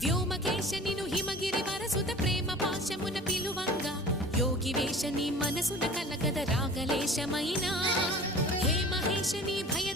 వ్యోమకేశనిను హిమగిరి వరసుత ప్రేమ పాశమున పిలువంగా యోగి వేషని మనసున కలకద రాగలేశమైనా హే మహేశని భయ